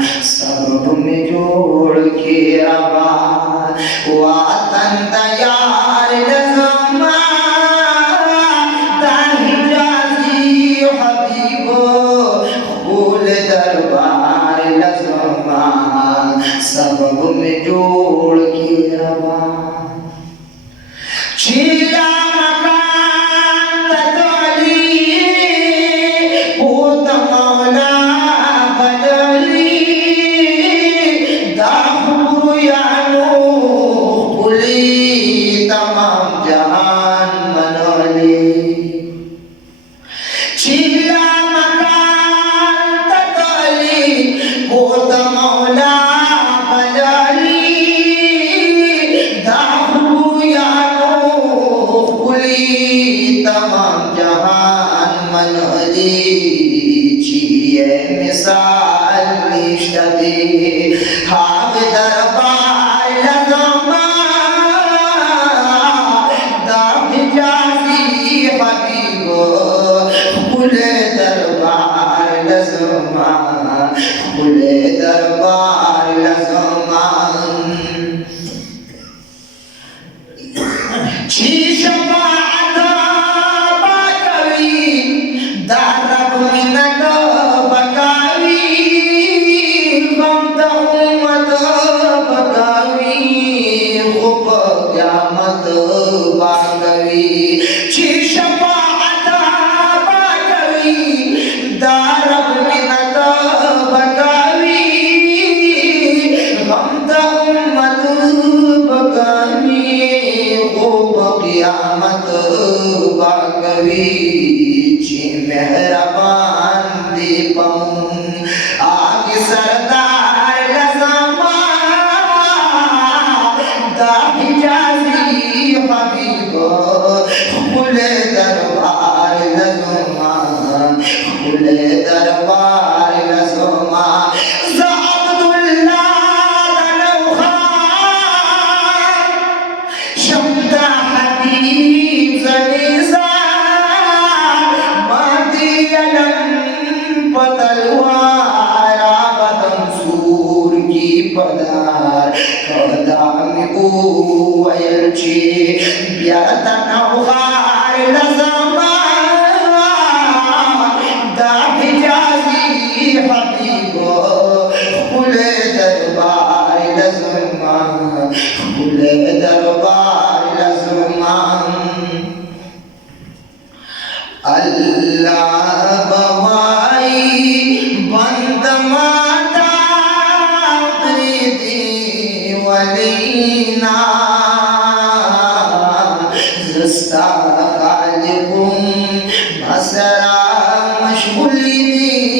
सबब में जोड़ के रबा वातन तैयार लज़मा दाही जाजी हबीबो फूल दरबार लज़मा सबब में जोड़ के रबा चीला Masara mashghuli ni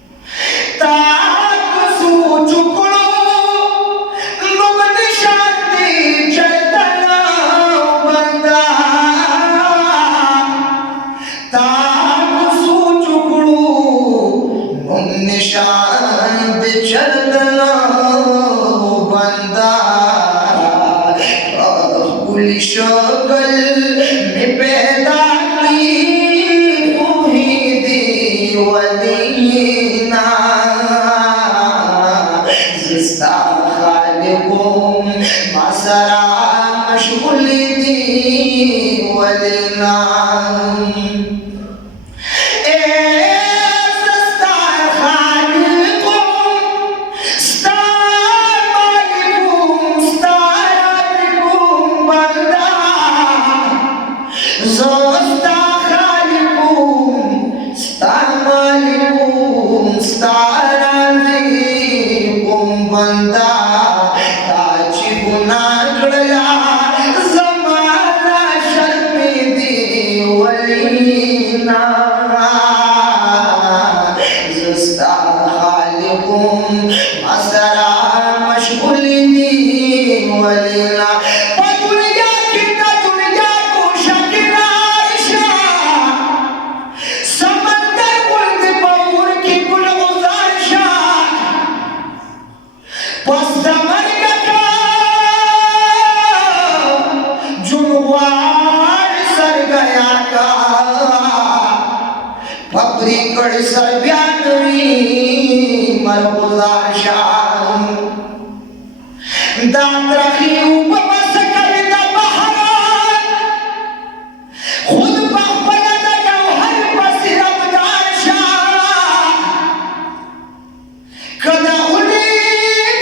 walila कड़ी सरब्यानवी मरगुजार शान दात रखी उपमस कविता बहार खुद बखबलत जौहर बसिर अबदार शाह कदा उली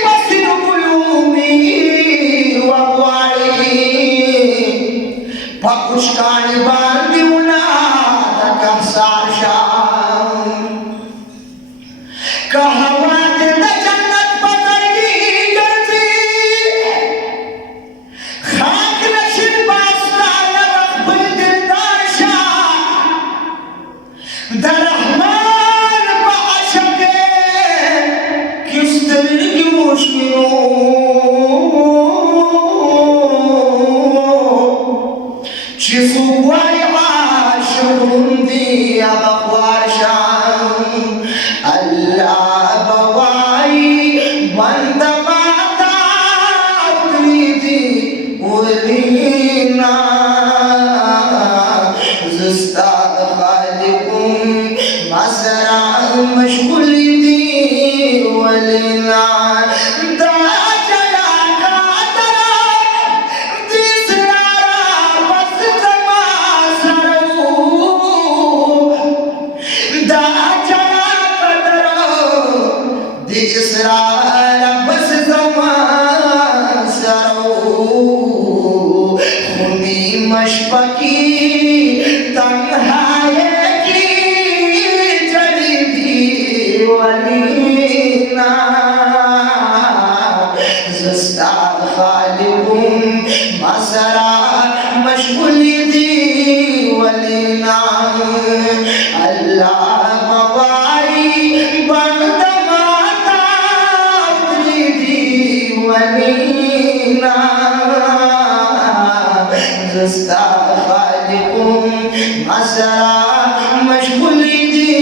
बसिर गुलूमी वगवाड़ी पकुशकानी बांधी उना कंसार शाह कहवा दे जन्नत बदरगी गर्दी खाक नशीब बास्ता लगबल दिलदार शाह दरहमान बाशके किस दिल की मुश्किलों चिसु वाई आशुम दिया बख्वार शाम अल्लाह बवाई बंद माता प्रीति उलीना ज़ुस्ता खालिकुम मसरा मशगुली दी वलीना इसरार बस ज़मान सरो खुनी मशफ़क़ी तन्हाई की जली थी वलीना ज़ुस्ता खालिकुम मसरा मशगुली दी वलीना अल्लाह मवाई बंद वलीना ज़ुस्ता खालिकुम मसरा मशगुली दी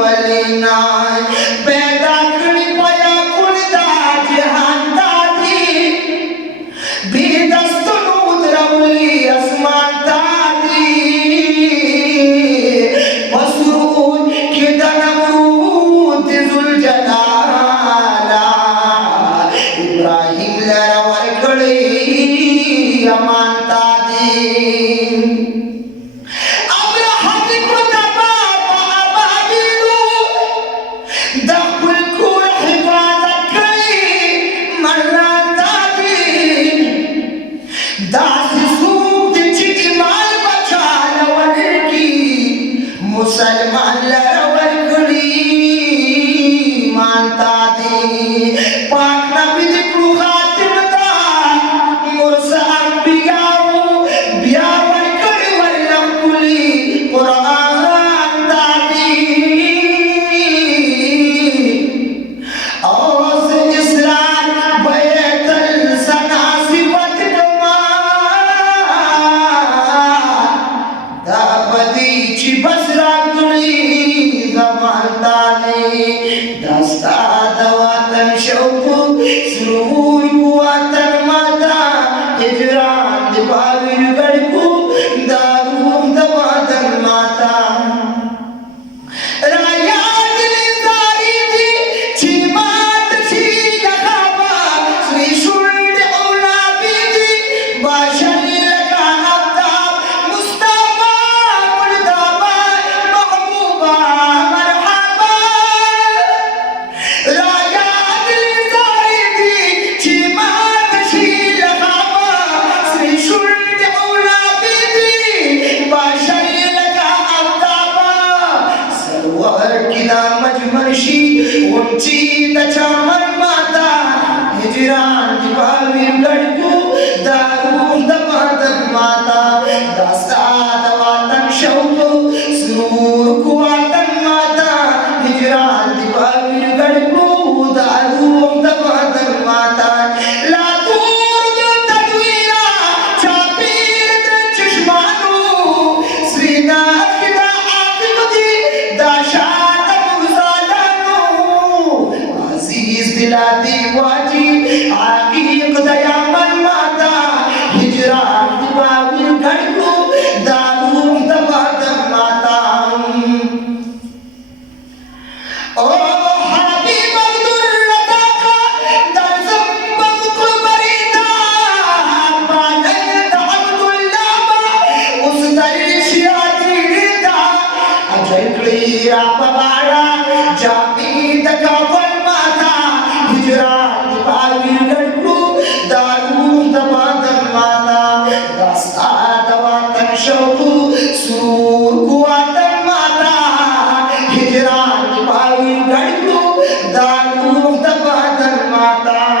वलीना पैदा करी पया कुलदा जहान दादी भी दस्तूर रवली आसमान दादी मसरूद के दनमरूद जुल जलाला इब्राहिम लरवर कड़ी अमानता दी अब्राहम को दबा आबादीलू दखल को हिफाजत करी मरनाता दी दासी सूख चिटी माल बचा लवर की मुसलमान लरवर कड़ी मानता दी पाक नबी दिक्रू खातिम दा मुरसा अंबियाओ बियावर कड़ी वल्लम कुली कुरान दादी औस इस्लाम बैतल सनासिबत डमा दापदी ची बसरा कुली हिजरा पगाड़ा जामीद कफन माथा हिजरा पावी गड़कू दारू दबादन माता रास्ता दबातन शौकू सूर कुआतन माता हिजरा पावी गड़कू दारू दबादन माता